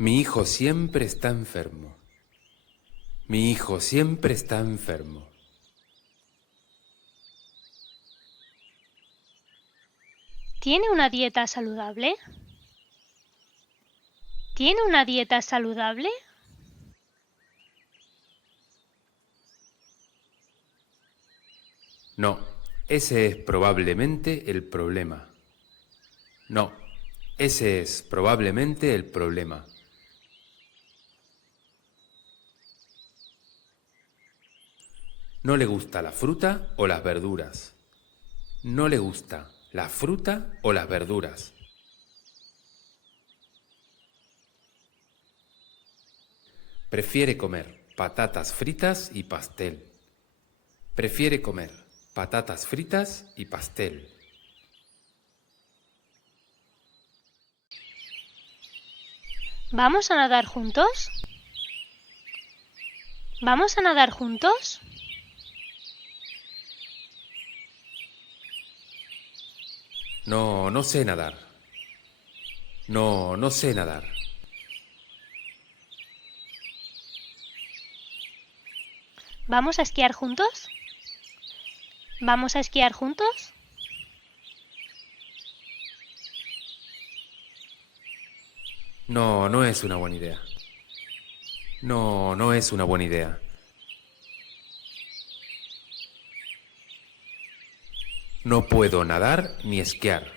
Mi hijo siempre está enfermo. Mi hijo siempre está enfermo. ¿Tiene una dieta saludable? ¿Tiene una dieta saludable? No, ese es probablemente el problema. No, ese es probablemente el problema. No le gusta la fruta o las verduras. No le gusta la fruta o las verduras. Prefiere comer patatas fritas y pastel. Prefiere comer patatas fritas y pastel. ¿Vamos a nadar juntos? ¿Vamos a nadar juntos? No, no sé nadar. No, no sé nadar. ¿Vamos a esquiar juntos? ¿Vamos a esquiar juntos? No, no es una buena idea. No, no es una buena idea. No puedo nadar ni esquiar.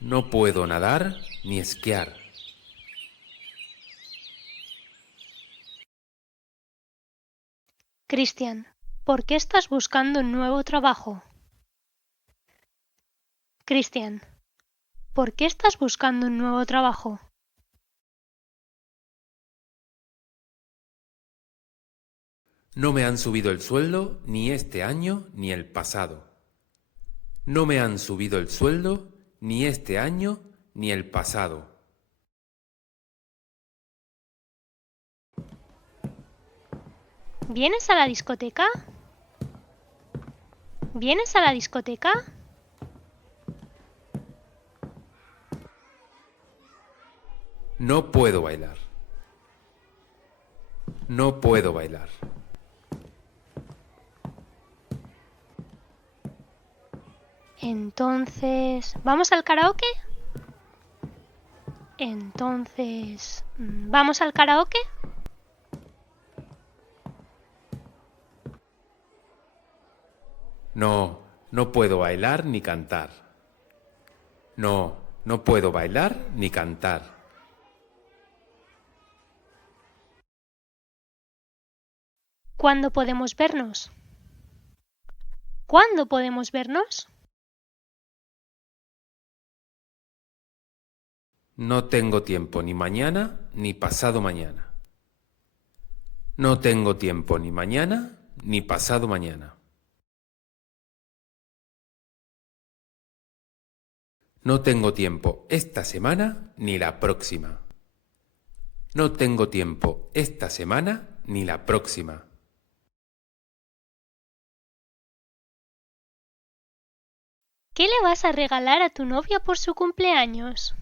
No puedo nadar ni esquiar. Cristian, ¿por qué estás buscando un nuevo trabajo? Cristian, ¿por qué estás buscando un nuevo trabajo? No me han subido el sueldo ni este año ni el pasado. No me han subido el sueldo ni este año ni el pasado. ¿Vienes a la discoteca? ¿Vienes a la discoteca? No puedo bailar. No puedo bailar. Entonces, ¿vamos al karaoke? Entonces, ¿vamos al karaoke? No, no puedo bailar ni cantar. No, no puedo bailar ni cantar. ¿Cuándo podemos vernos? ¿Cuándo podemos vernos? No tengo tiempo ni mañana ni pasado mañana. No tengo tiempo ni mañana ni pasado mañana. No tengo tiempo esta semana ni la próxima. No tengo tiempo esta semana ni la próxima. ¿Qué le vas a regalar a tu novia por su cumpleaños?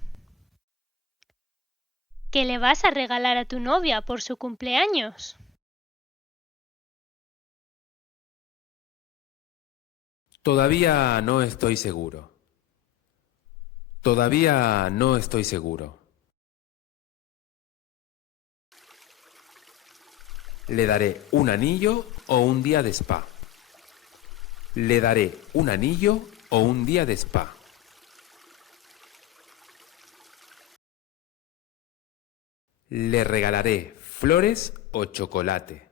¿Qué le vas a regalar a tu novia por su cumpleaños? Todavía no estoy seguro. Todavía no estoy seguro. Le daré un anillo o un día de spa. Le daré un anillo o un día de spa. Le regalaré flores o chocolate.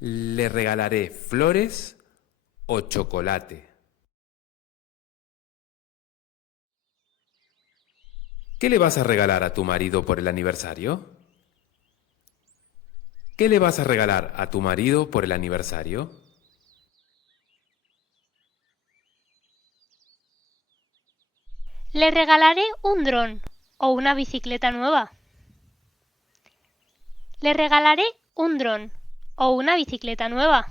Le regalaré flores o chocolate. ¿Qué le vas a regalar a tu marido por el aniversario? ¿Qué le vas a regalar a tu marido por el aniversario? Le regalaré un dron o una bicicleta nueva. Le regalaré un dron o una bicicleta nueva.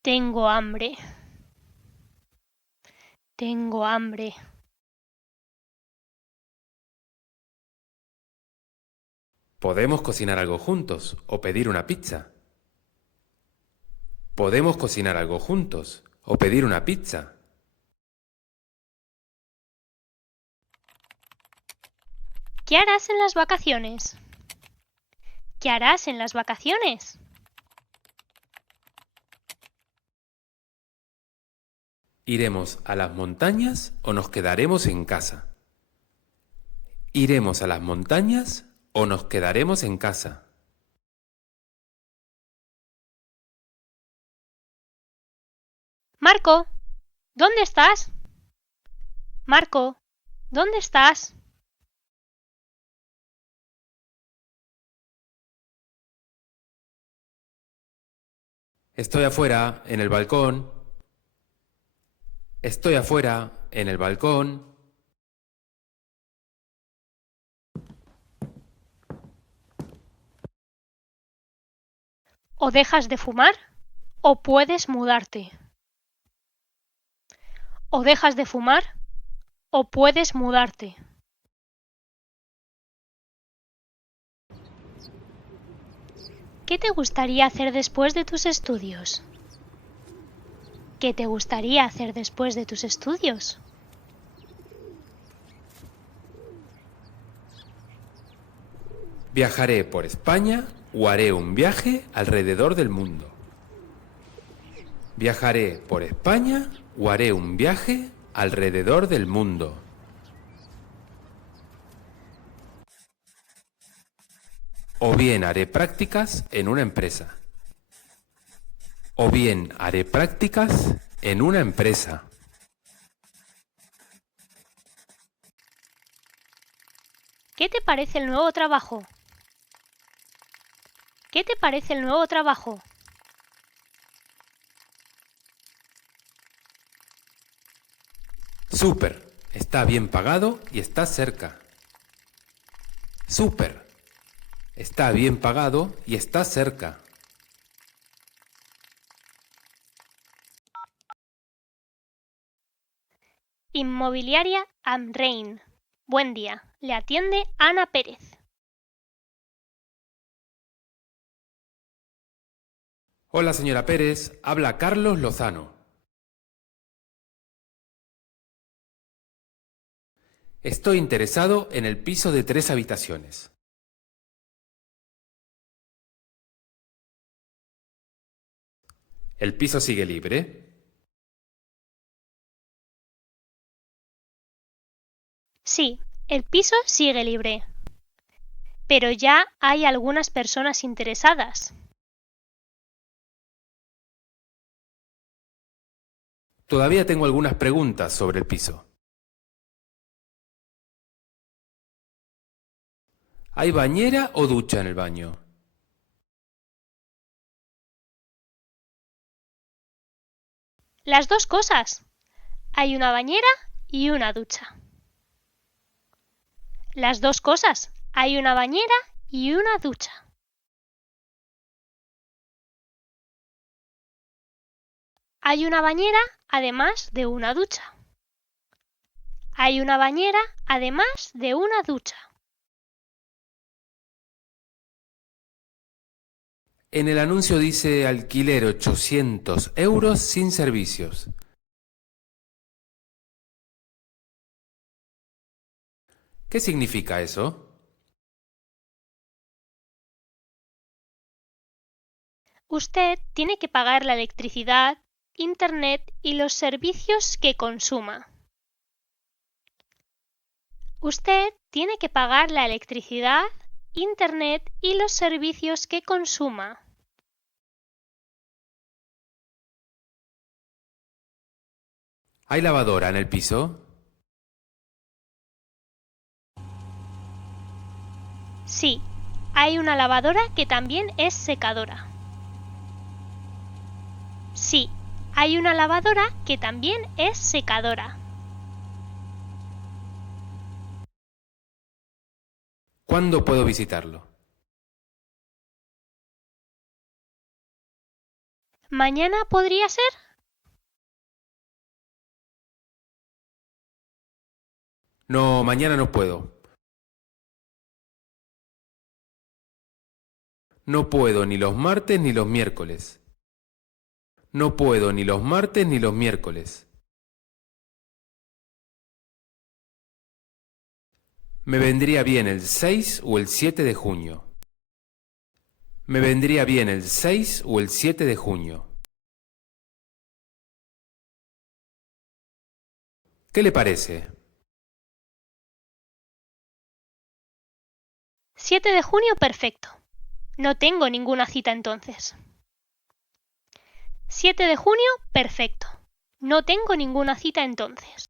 Tengo hambre. Tengo hambre. Podemos cocinar algo juntos o pedir una pizza. Podemos cocinar algo juntos o pedir una pizza. ¿Qué harás en las vacaciones? ¿Qué harás en las vacaciones? ¿Iremos a las montañas o nos quedaremos en casa? ¿Iremos a las montañas o nos quedaremos en casa? Marco, ¿dónde estás? Marco, ¿dónde estás? Estoy afuera, en el balcón. Estoy afuera, en el balcón. O dejas de fumar o puedes mudarte. O dejas de fumar o puedes mudarte. ¿Qué te gustaría hacer después de tus estudios? ¿Qué te gustaría hacer después de tus estudios? Viajaré por España o haré un viaje alrededor del mundo. Viajaré por España o haré un viaje alrededor del mundo. O bien haré prácticas en una empresa. O bien haré prácticas en una empresa. ¿Qué te parece el nuevo trabajo? ¿Qué te parece el nuevo trabajo? Súper, está bien pagado y está cerca. Súper, está bien pagado y está cerca. Inmobiliaria Amrein. Buen día, le atiende Ana Pérez. Hola señora Pérez, habla Carlos Lozano. Estoy interesado en el piso de 3 habitaciones. ¿El piso sigue libre? Sí, el piso sigue libre. Pero ya hay algunas personas interesadas. Todavía tengo algunas preguntas sobre el piso. ¿Hay bañera o ducha en el baño? Las dos cosas. Hay una bañera y una ducha. Las dos cosas. Hay una bañera y una ducha. Hay una bañera además de una ducha. Hay una bañera además de una ducha. En el anuncio dice alquiler 800 euros sin servicios. ¿Qué significa eso? Usted tiene que pagar la electricidad, internet y los servicios que consuma. Usted tiene que pagar la electricidad, internet y los servicios que consuma. ¿Hay lavadora en el piso? Sí, hay una lavadora que también es secadora. Sí, hay una lavadora que también es secadora. ¿Cuándo puedo visitarlo? ¿Mañana podría ser? No, mañana no puedo. No puedo ni los martes ni los miércoles. No puedo ni los martes ni los miércoles. Me vendría bien el 6 o el 7 de junio. Me vendría bien el 6 o el 7 de junio. ¿Qué le parece? 7 de junio, perfecto. No tengo ninguna cita entonces. 7 de junio, perfecto. No tengo ninguna cita entonces.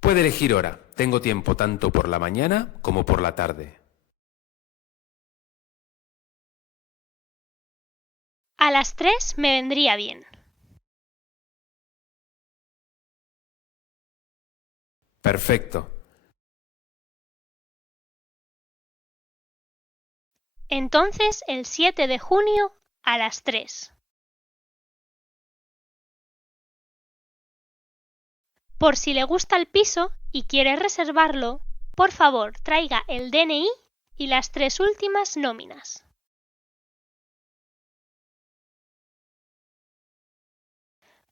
Puede elegir hora. Tengo tiempo tanto por la mañana como por la tarde. A las 3 me vendría bien. Perfecto. Entonces el 7 de junio a las 3. Por si le gusta el piso y quiere reservarlo, por favor traiga el DNI y las 3 últimas nóminas.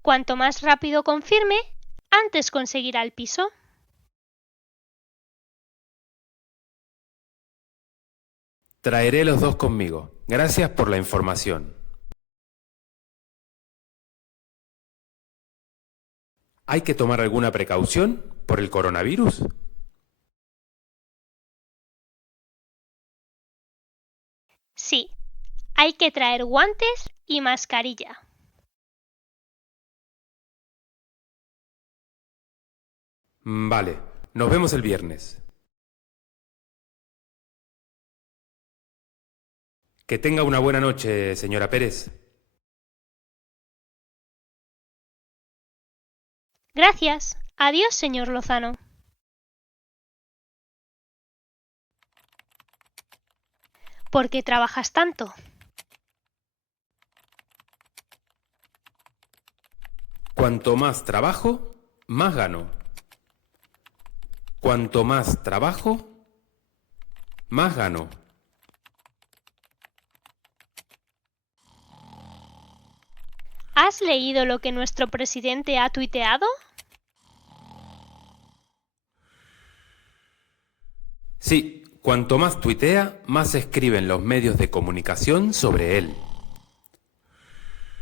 Cuanto más rápido confirme, antes conseguirá el piso. Traeré los dos conmigo. Gracias por la información. ¿Hay que tomar alguna precaución por el coronavirus? Sí, hay que traer guantes y mascarilla. Vale, nos vemos el viernes. Que tenga una buena noche, señora Pérez. Gracias. Adiós, señor Lozano. ¿Por qué trabajas tanto? Cuanto más trabajo, más gano. Cuanto más trabajo, más gano. ¿Has leído lo que nuestro presidente ha tuiteado? Sí, cuanto más tuitea, más escriben los medios de comunicación sobre él.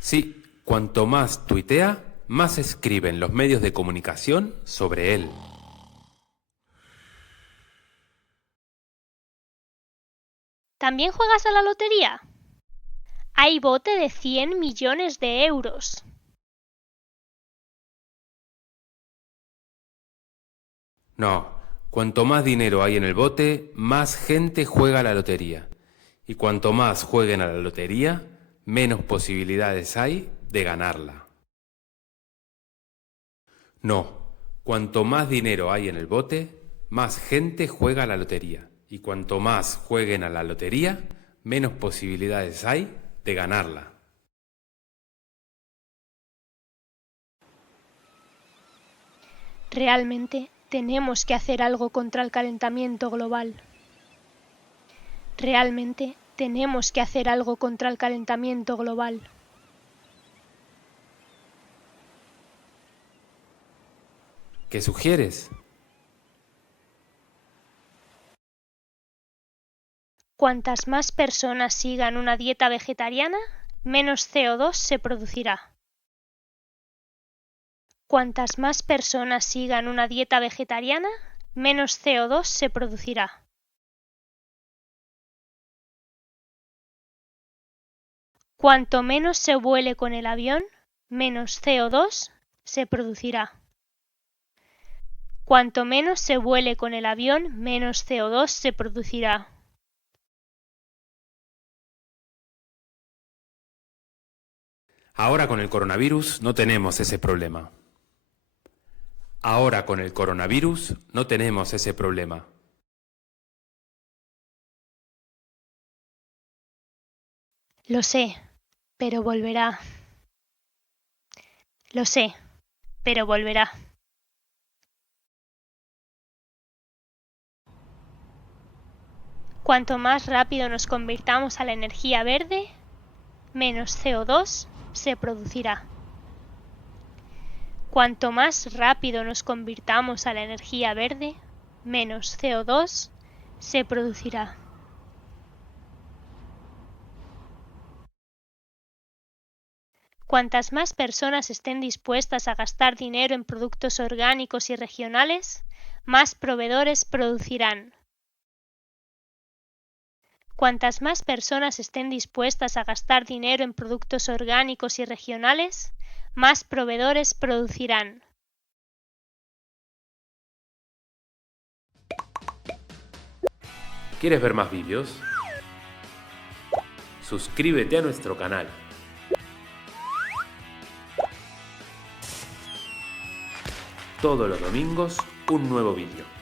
Sí, cuanto más tuitea, más escriben los medios de comunicación sobre él. ¿También juegas a la lotería? Hay bote de 100 millones de euros. No, cuanto más dinero hay en el bote, más gente juega a la lotería. Y cuanto más jueguen a la lotería, menos posibilidades hay de ganarla. No, cuanto más dinero hay en el bote, más gente juega a la lotería. Y cuanto más jueguen a la lotería, menos posibilidades hay de ganarla. Realmente tenemos que hacer algo contra el calentamiento global. Realmente tenemos que hacer algo contra el calentamiento global. ¿Qué sugieres? Cuantas más personas sigan una dieta vegetariana, menos CO2 se producirá. Cuantas más personas sigan una dieta vegetariana, menos CO2 se producirá. Cuanto menos se vuele con el avión, menos CO2 se producirá. Cuanto menos se vuele con el avión, menos CO2 se producirá. Ahora con el coronavirus no tenemos ese problema. Ahora con el coronavirus no tenemos ese problema. Lo sé, pero volverá. Lo sé, pero volverá. Cuanto más rápido nos convirtamos a la energía verde, menos CO2 se producirá. Cuanto más rápido nos convirtamos a la energía verde, menos CO2 se producirá. Cuantas más personas estén dispuestas a gastar dinero en productos orgánicos y regionales, más proveedores producirán. Cuantas más personas estén dispuestas a gastar dinero en productos orgánicos y regionales, más proveedores producirán. ¿Quieres ver más vídeos? Suscríbete a nuestro canal. Todos los domingos, un nuevo vídeo.